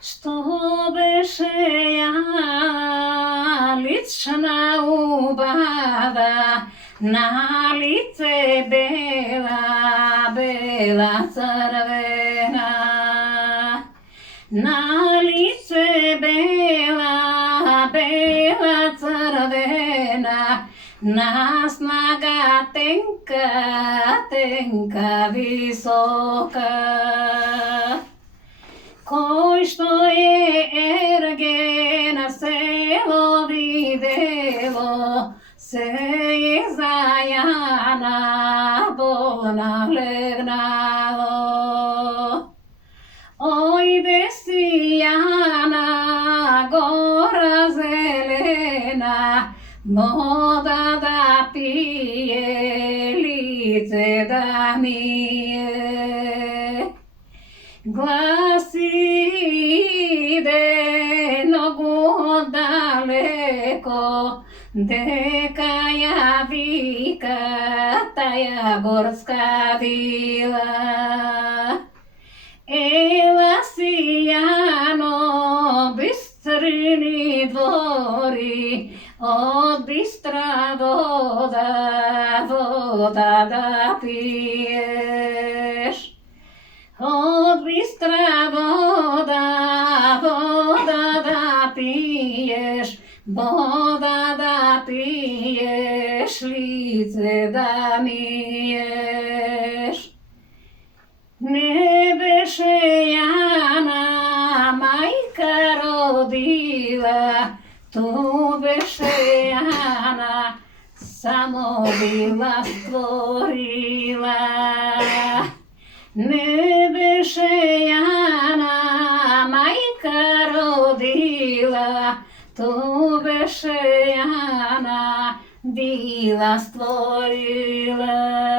Што беше ја лична убава, на лице бела, бела црвена. На лице бела, бела црвена, на снага тенка, тенка висока. Кој што е ерген село видело, се е зајана поналегнало. Ојде сијана гора зелена, вода да пие, лице да мие. Гласи иде многу далеко, дека ја вика таја горска вила. Ела сијано, бистрини двори, од бистра вода, вода да пиеш. Од бистра вода, вода да пиеш, вода да пиеш, лице да миеш. Не беше јана мајка родила, ту беше јана само била створила. Не беше јана мајка родила, ту беше јана била створила.